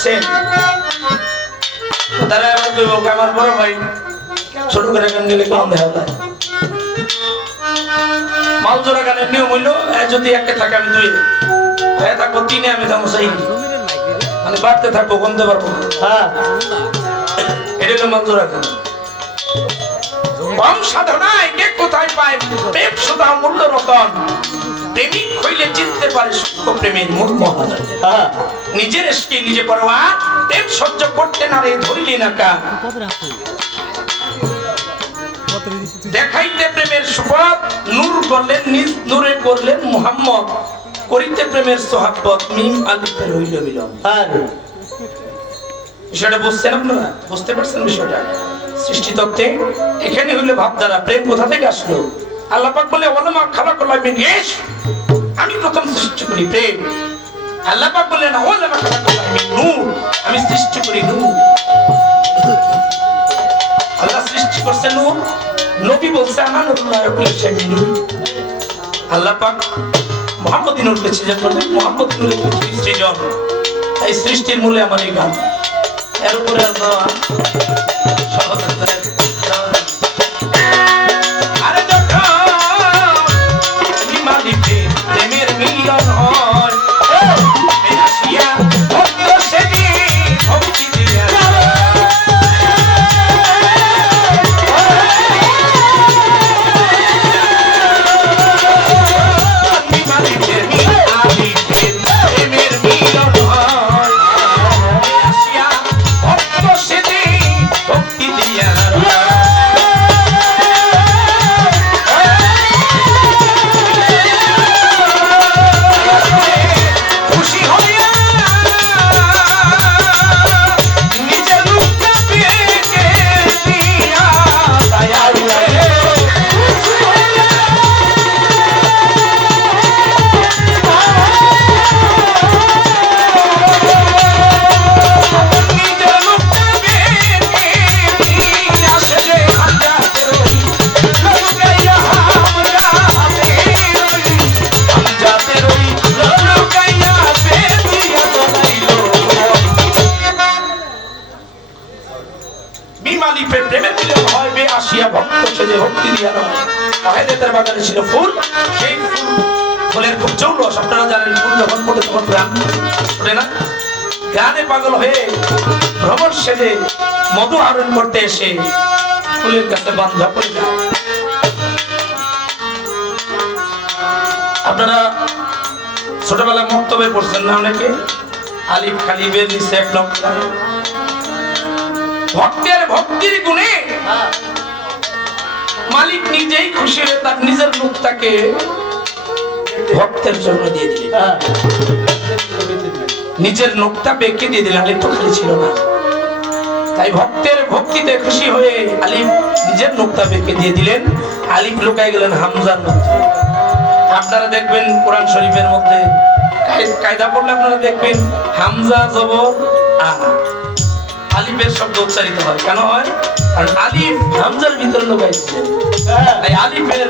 বুঝছেন তারা আবার কইব আমার বড় ভাই ছোট করে গান গেলে কেমন দেখা যায় মাল জোড়া গানের নিয়ম হইল যদি একে থাকে আমি দুই হ্যাঁ থাকব তিনে আমি থাকব সেই মানে বাড়তে থাকব কমতে পারব হ্যাঁ। এটা হলো মাল জোড়া গান। কম সাধনায় কে কোথায় পায়? প্রেম সুধা মূল্য রতন প্রেমিক হইলে চিনতে পারে সূক্ষ্ম প্রেমের মূল মহাজন হ্যাঁ। নিজের এসকে নিজে পরোয়া প্রেম সহ্য করতে না রে ধরিলি না কা দেখাইতে প্রেমের সুপথ নূর করলেন নিজ নূরে করলেন মুহাম্মদ। করিতে প্রেমের সোহাব্বত মিম আলিফের হইল মিলন। হ্যাঁ বিষয়টা বুঝছেন আপনারা? বুঝতে পারছেন বিষয়টা? সৃষ্টি তত্ত্বে এখানে হইলে ভাবধারা প্রেম কোথা থেকে আসলো? আল্লাহ বলে ওলামা খালা করলাম ইস, আমি প্রথম সৃষ্টি করি প্রেম। আল্লাহ পাক বললেন ওলামা খালা করলাম নূর। আমি সৃষ্টি করি নূর। আল্লাহ সৃষ্টি করছে নূর। নবী বলছে, আমানুল্লাহ নূর। আল্লাহ পাক মোহাম্মদ নূর পেয়েছে যে প্রথম মোহাম্মদ নূর পৃথিবীর সৃজন এই সৃষ্টির মূলে আমার এই গান। এর উপরে আর আহেদেতের বাগানে ছিল ফুল, সেই ফুল ফুলের খুব জৌলস। আপনারা জানেন ফুল যখন ফোটে তখন গ্রাম ফোটে না? গানে পাগল হয়ে ভ্রমণ সেজে মধু আরণ করতে এসে ফুলের কাছে বান্ধা পড়ে যায়। আপনারা ছোটবেলায় মক্তবে পড়ছেন না অনেকে? আলিফ খালিবের নিচে এক নকশা ভক্তের ভক্তির গুণে মালিক নিজেই খুশি হয়ে তার নিজের মুখটাকে ভক্তের জন্য দিয়ে দিলেন। হ্যাঁ। নিজের নোকটা বেঁকে দিয়ে দিলেন আলিফ তো খালি ছিল না। তাই ভক্তের ভক্তিতে খুশি হয়ে আলিফ নিজের নোকটা বেঁকে দিয়ে দিলেন। আলিফ লুকাই গেলেন হামজার মধ্যে। আপনারা দেখবেন কোরআন শরীফের মধ্যে কায়দা পড়লে আপনারা দেখবেন হামজা জবর আ। আলিফের শব্দ উচ্চারিত হয়। কেন হয়? কারণ আলিফ হামজার ভিতরে লুকাইছিলেন হ্যাঁ তাই আলিফের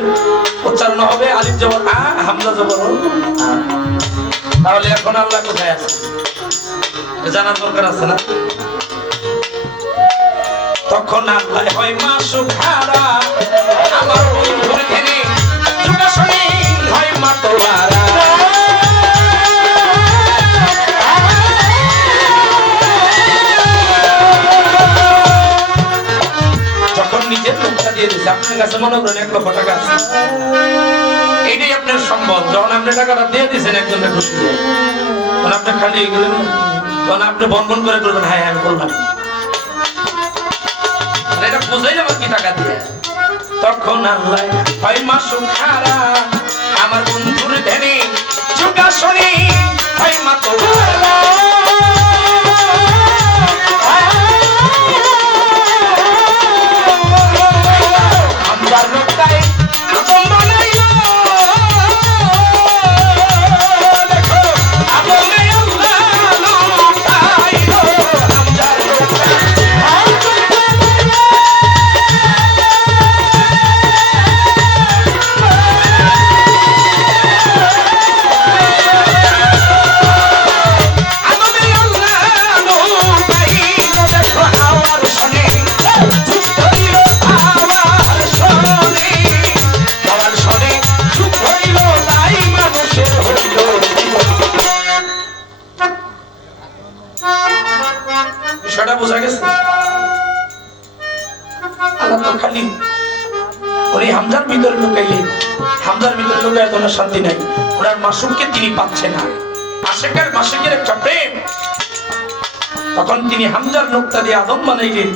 উচ্চারণ হবে, আলিফ জবর আ, হামজা জবর তাহলে এখন আল্লাহ কোথায় আছে? জানার দরকার আছে না? তখন আল্লাহ হয়, মা সুখারা আমার বন্ধুর ঘেনে যুগাসনে হয় মা তোয়ারা মনে আপনার সম্বল। যখন আপনি টাকাটা তখন আপনি খালি করে করবেন হ্যাঁ হ্যাঁ করলাম। এটা বুঝাই আমার কি টাকা দিয়ে। তখন আল্লাহ হয় আমার বন্ধুর ধ্যানে যোগাসনে হয় মা তোরা পাচ্ছে না। আশেকের মাসিকের একটা প্রেম। তখন তিনি হামজার নোক্তা দিয়ে আদম বানাইলেন।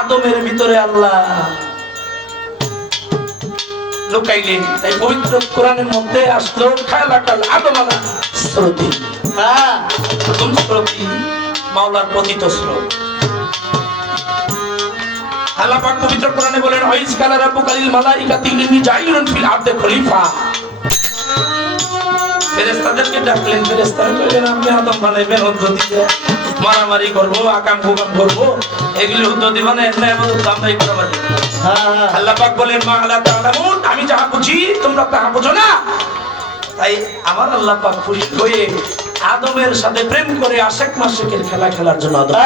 আদমের ভিতরে আল্লাহ লুকাইলেন। তাই পবিত্র কোরআনের মধ্যে আসলো খায়ালাকাল আদম আলা স্রোতি হ্যাঁ। মাওলার পতিত স্রোত আল্লাহ পাক পবিত্র কোরআনে বলেন ওয়াইজ কালা রাব্বুকা লিল মালাইকাতি ইন্নী জাইলুন ফিল আরদি খলিফা। ফেরেশতাদেরকে ডাকলেন ফেরেশতারা কইলেন আপনি আদম বানাইবেন হযরত মারামারি করব আকাম কুকাম করব। এগুলি হযরত মানে এমনি এমন দামদাই করা পারি আল্লাহ পাক বলেন মা আলা তাআলামুন আমি যাহা বুঝি তোমরা তাহা বুঝো না। তাই আমার আল্লাহ পাক খুশি হয়ে আদমের সাথে প্রেম করে আশেক মাসেকের খেলা খেলার জন্য আদম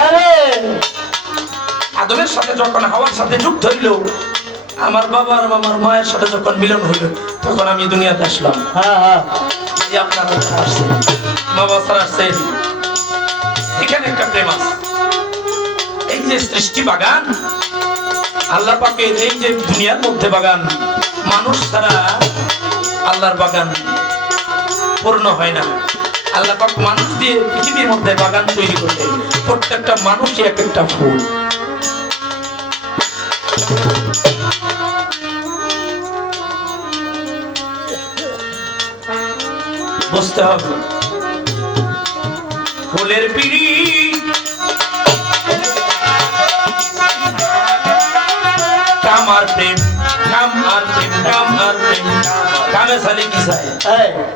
আদমের সাথে যখন হাওয়ার সাথে যুক্ত হইল আমার বাবা আর আমার মায়ের সাথে যখন মিলন হইল তখন আমি দুনিয়াতে আসলাম। হ্যাঁ হ্যাঁ। এখানে একটা এই যে বাগান এই যে দুনিয়ার মধ্যে বাগান, মানুষ ছাড়া আল্লাহর বাগান পূর্ণ হয় না। মানুষ দিয়ে পৃথিবীর মধ্যে বাগান তৈরি করলেন। প্রত্যেকটা মানুষই এক একটা ফুল। বুঝতে ফুলের পিড়ি। কাম আর প্রেম কাম আর প্রেম কাম আর প্রেম। খালি কি চাই?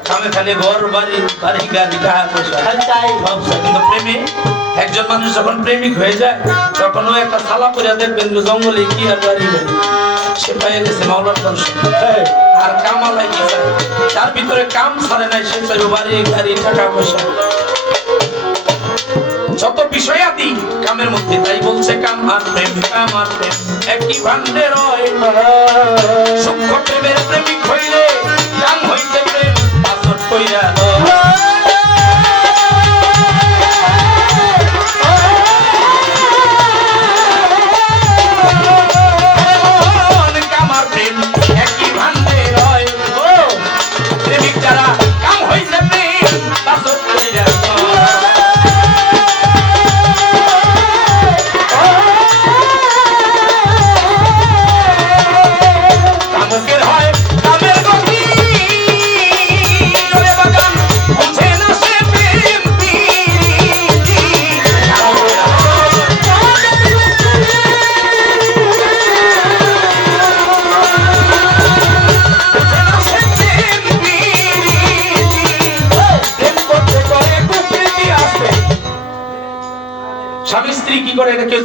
কামে খালি ঘর বাড়ি বাড়ি গাড়ি টাকা পয়সা। চাই সব। কিন্তু প্রেমী একজন মানুষ যখন প্রেমিক হয়ে যায় তখন ও একটা থালা করে দেখবেন যে জঙ্গলে কি আর বাড়ি বাড়ি সে পাইয়ে গেছে মাওলার দর্শন। আর কামালাই কি চায় তার ভিতরে কাম ছাড়ে নাই সে চাইবে বাড়ি গাড়ি টাকা পয়সা। যত বিষয় আদি কামের মধ্যে, তাই বলছে কাম আর প্রেম, কাম আর প্রেম। একই ভান্ডে রয় সূক্ষ্ম প্রেমের প্রেমিক হইলে কাম হইতে প্রেম, পাথর কইরা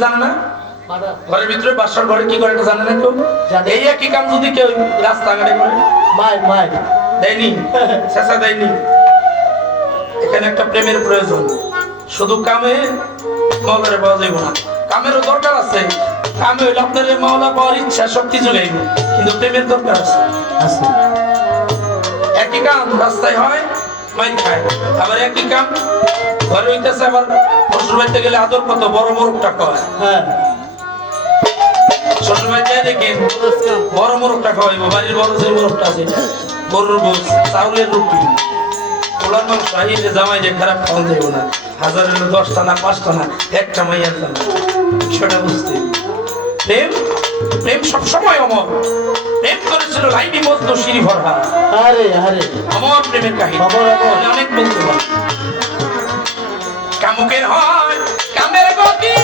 জানে না? ঘরের ভিতরে বাসার ঘরে কি করে জানে না কেউ? এই একই কাম যদি কেউ রাস্তাঘাটে করে? মাই মাই। দেয়নি? শেষা দেয়নি। এখানে একটা প্রেমের প্রয়োজন। শুধু কামে মাওলারে পাওয়া যাইব না। কামেরও দরকার আছে। কামে হইলে আপনার মাওলা পাওয়ার ইচ্ছা শক্তি যোগাইব কিন্তু প্রেমের দরকার আছে। আছে। একই কাম রাস্তায় হয় মাইন খায়। আবার একই কাম ঘরে হইতেছে আবার শ্বশুর বাড়িতে গেলে আদর কত? বড় বড় টাকা হয়। হ্যাঁ শ্বশুর বাড়িতে দেখেন বড় মোরগটা খাওয়াইবো বাড়ির বড় যে মোরগটা আছে গরুর গোস চাউলের রুটি। পোলার মাংস জামাই যে খারাপ খাওয়া যাইব না। হাজার হলে দশটা না পাঁচটা না একটা মাইয়ার সেটা বুঝতে। প্রেম প্রেম সবসময় অমর। প্রেম করেছিল লাইনি মজনু শ্রী ভরহা আরে আরে। অমর প্রেমের কাহিনী। অমর, অমর। অনেক বলতে পারি কামুকের হয় কামের গতি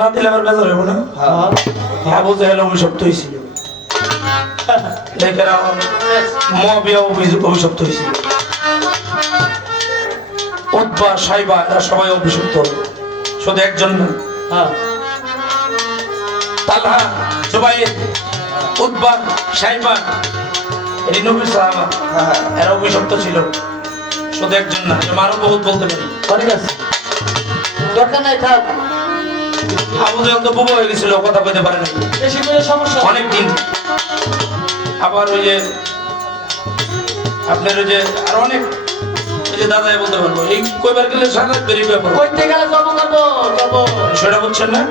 না দিলে আমার বেজার হইব না। হ্যাঁ। আবু জাহেল অভিশপ্ত হয়েছিল লেখেরা মবিয়া অভিশপ্ত হয়েছিল উদ্বা সাইবা এরা সবাই অভিযুক্ত শুধু একজন না। হ্যাঁ। তালহা জুবাইর উদ্বা সাইবা এটি নবীর সাহাবা। এরা অভিশপ্ত ছিল। শুধু একজন না আরও বহুত বলতে পারি। দরকার নাই থাক। আবু তো বুবো হয়ে গেছিল কথা কইতে পারে না সমস্যা অনেক দিন আবার ওই যে আপনার ওই যে আর অনেক ওই যে দাদাই বলতে পারব এই কইবার গেলে সারা বেরিয়ে ব্যাপার কইতে গেলে জব করব জব সেটা বুঝছেন না?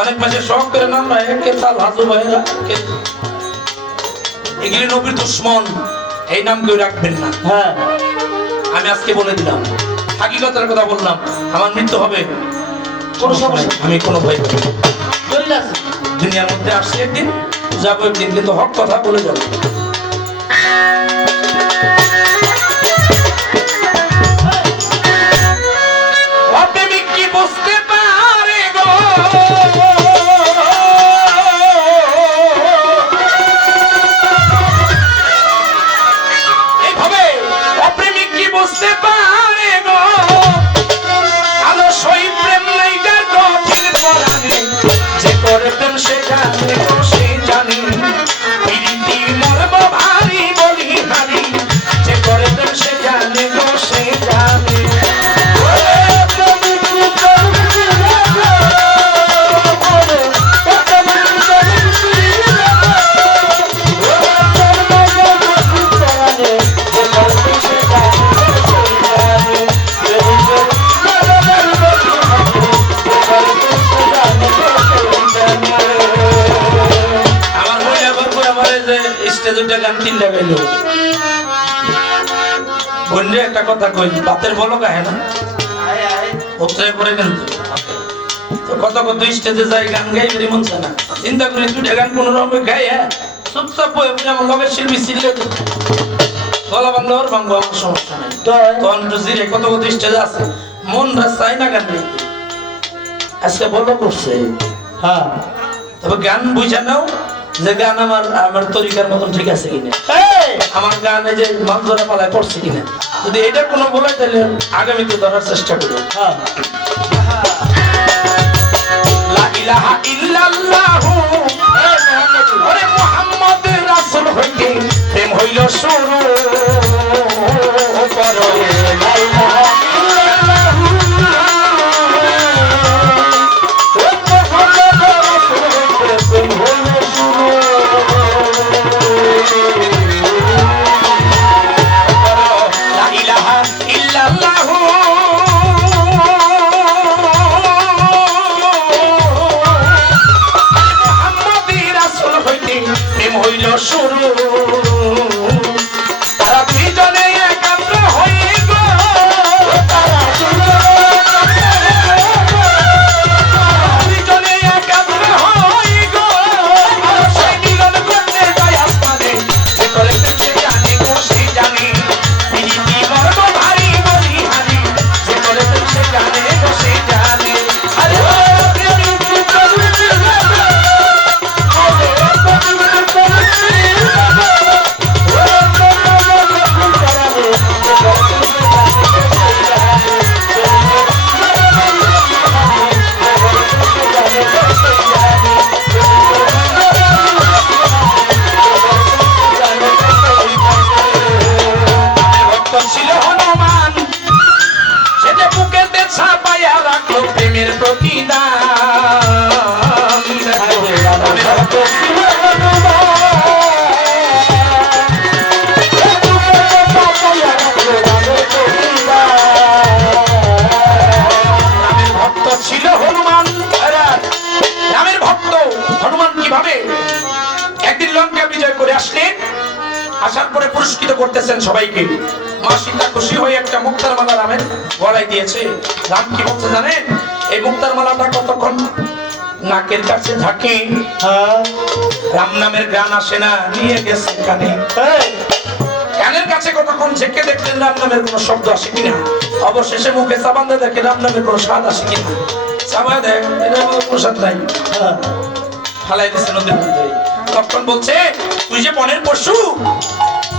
অনেক মাসে শখ করে নাম না একে তাল হাজু ভাইরা এগুলি নবীর দুশ্মন এই নাম কেউ রাখবেন না। হ্যাঁ। আমি আজকে বলে দিলাম হাকিকতের কথা বললাম আমার মৃত্যু হবে। কোনো আমি কোনো ভয়। আছে দুনিয়ার মধ্যে আসছি একদিন, যাব একদিন, কিন্তু হক কথা বলে যাব বন্ধু একটা কথা কই বাতের বলো গায়ে না? উৎসাহ করে কিন্তু তো? কত কত স্টেজে যাই গান গাই বেরি মন না। চিন্তা করি দুটা গান কোন রকমে গাই হ্যাঁ? চুপচাপ বই বলে আমার লগের শিল্পী ছিল গলা বাংলা ওর বাংলা আমার সমস্যা নাই। তখন একটু জিরে কত কত স্টেজে আছে। মন চাই না গান গাইতে। আজকে বলো করছে। হ্যাঁ। তবে গান বুঝে নাও যে গান আমার আমার তরিকার মতন ঠিক আছে কিনা। আমার গানে যে মানজরা পালায় পড়ছে কিনা। যদি এটা কোনো বলে তাহলে আগামীতে ধরার চেষ্টা করব হ্যাঁ। প্রেম হইল শুরু। সবাইকে। মা সীতা খুশি হয়ে একটা মুক্তার মালা রামের গলায় দিয়েছে। রাম কি বলছে জানেন? এই মুক্তার মালাটা কতক্ষণ নাকের কাছে হ্যাঁ রাম নামের গান আসে না নিয়ে গেছে কানে। কানের কাছে কতক্ষণ ঝেঁকে দেখলেন রাম নামের কোনো শব্দ আসে কিনা? অবশেষে মুখে চাবান্দে দেখে রাম নামের কোনো স্বাদ আসে কিনা? চাবা দেখ এটা কোনো স্বাদ নাই। হ্যাঁ। ফালাই দিচ্ছে নদীর মধ্যে। তখন বলছে তুই যে বনের পশু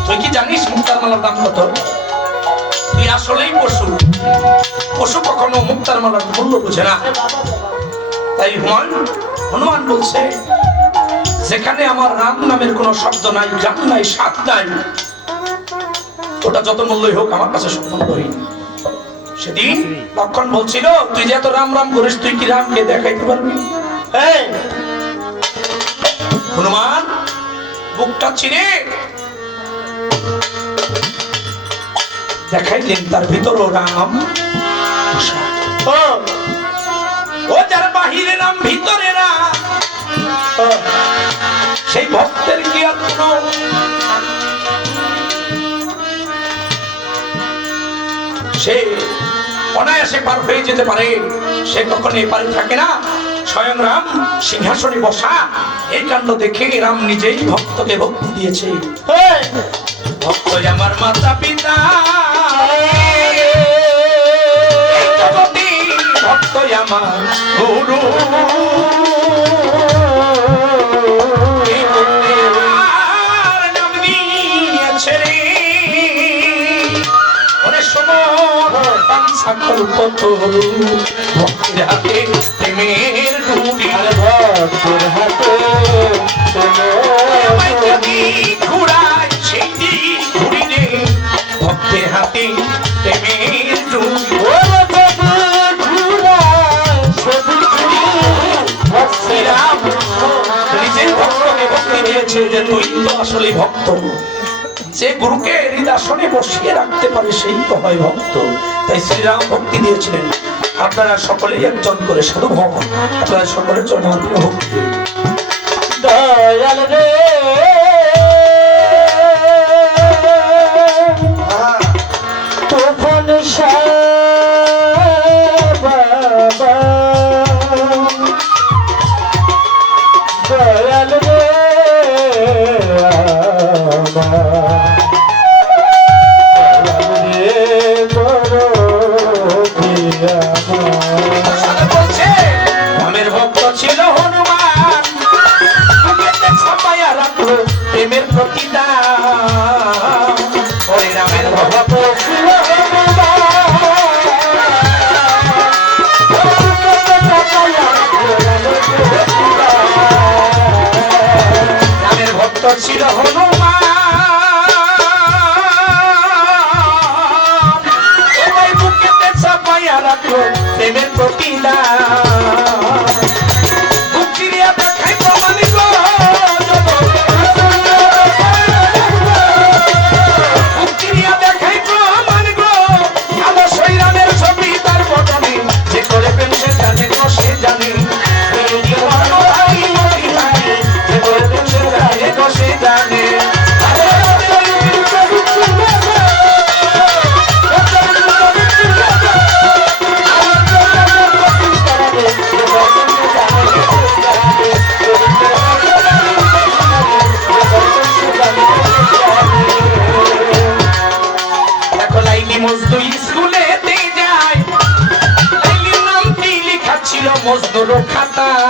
তুই কি জানিস মুক্তার মালার দাম কত? তুই আসলেই পশু। পশু কখনো মুক্তার মালার মূল্য বুঝে না। তাই হনুমান হনুমান বলছে, যেখানে আমার রাম নামের কোনো শব্দ নাই গান নাই, স্বাদ নাই, ওটা যত মূল্যই হোক আমার কাছে সম্পূর্ণহীন সেদিন লক্ষণ বলছিল, তুই যে এত রাম রাম করিস, তুই কি রামকে দেখাইতে পারবি? হ্যাঁ হনুমান, বুকটা চিনে। দেখাইলেন তার ভিতরও রাম। ও, যার বাহিরে রাম ভিতরে রাম। সেই ভক্তের কি আর কোনো সে অনায়াসে পার হয়ে যেতে পারে? সে কখনো এপারে থাকে না। স্বয়ং রাম সিংহাসনে বসা। এই কাণ্ড দেখে রাম নিজেই ভক্তকে ভক্তি দিয়েছে। ভক্ত আমার মাতা পিতা ভক্ত আমার গুরু পাংসা কল্পতরু, ভক্তির হাতে প্রেমের ডুরি। ভক্তের হাতে ঘুরায় সেই ঘুরি রে। ভক্তের হাতে আসলে ভক্ত। যে গুরুকে হৃদাসনে বসিয়ে রাখতে পারে সেই তো হয় ভক্ত। তাই শ্রীরাম ভক্তি দিয়েছিলেন। আপনারা সকলেই একজন করে সাধু ভক্ত আপনারা সকলের জন্য ভক্তি দয়াল রে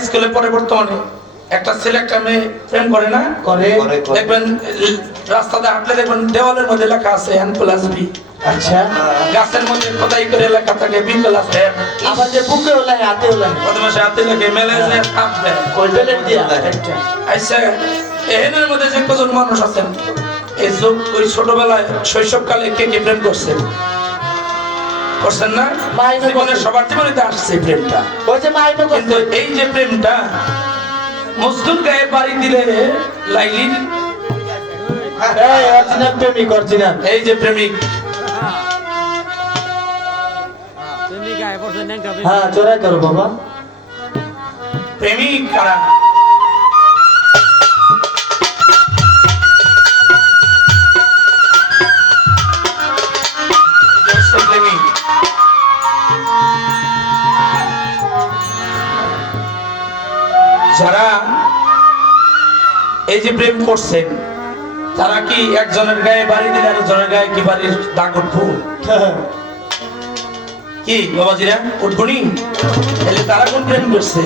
স্কুলে পড়ে বর্তমানে একটা ছেলে একটা মেয়ে প্রেম করে না? করে। দেখবেন রাস্তাতে হাঁটলে দেখবেন দেওয়ালের মধ্যে লেখা আছে এন প্লাস বি আচ্ছা। গাছের মধ্যে খোদাই করে লেখা থাকে বিপল আছে আমার যে বুকে হাতে প্রথমে সে হাতে লেগে মেলে যে থাপ দেয় ওই প্লেট দিয়া আচ্ছা এহেনের মধ্যে যে কজন মানুষ আছেন এই যুগ ওই ছোটবেলায় শৈশবকালে কে কে প্রেম করছেন করছেন না? মাইনে জীবনে করছেন। সবার জীবনে তো আসছে এই প্রেমটা। যে কিন্তু এই যে প্রেমটা মজদুর গায়ে বাড়ি দিলে লাইলির প্রেমিক অরিজিনাল এই যে প্রেমিক। হ্যাঁ জোরাই করো বাবা। প্রেমিক কারা? যারা এই যে প্রেম করছেন, তারা কি একজনের গায়ে বাড়ি দিলে আরেকজনের গায়ে কি বাড়ির দাগ উঠবো কি, বাবাজিরা উঠবনি তাহলে তারা কোন প্রেম করছে?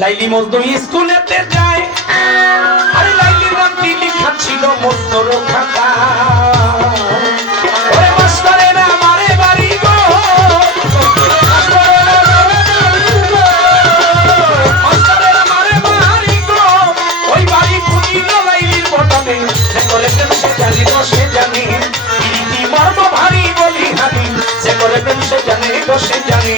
লাইলি মজনু স্কুলেতে যায়, আরে লাইলি নামটি লেখা ছিল মজনুর খাতা সে জানি গো সে জানি। মর্ম ভারী বলি হারি সে করে প্রেম সে জানি সে জানি।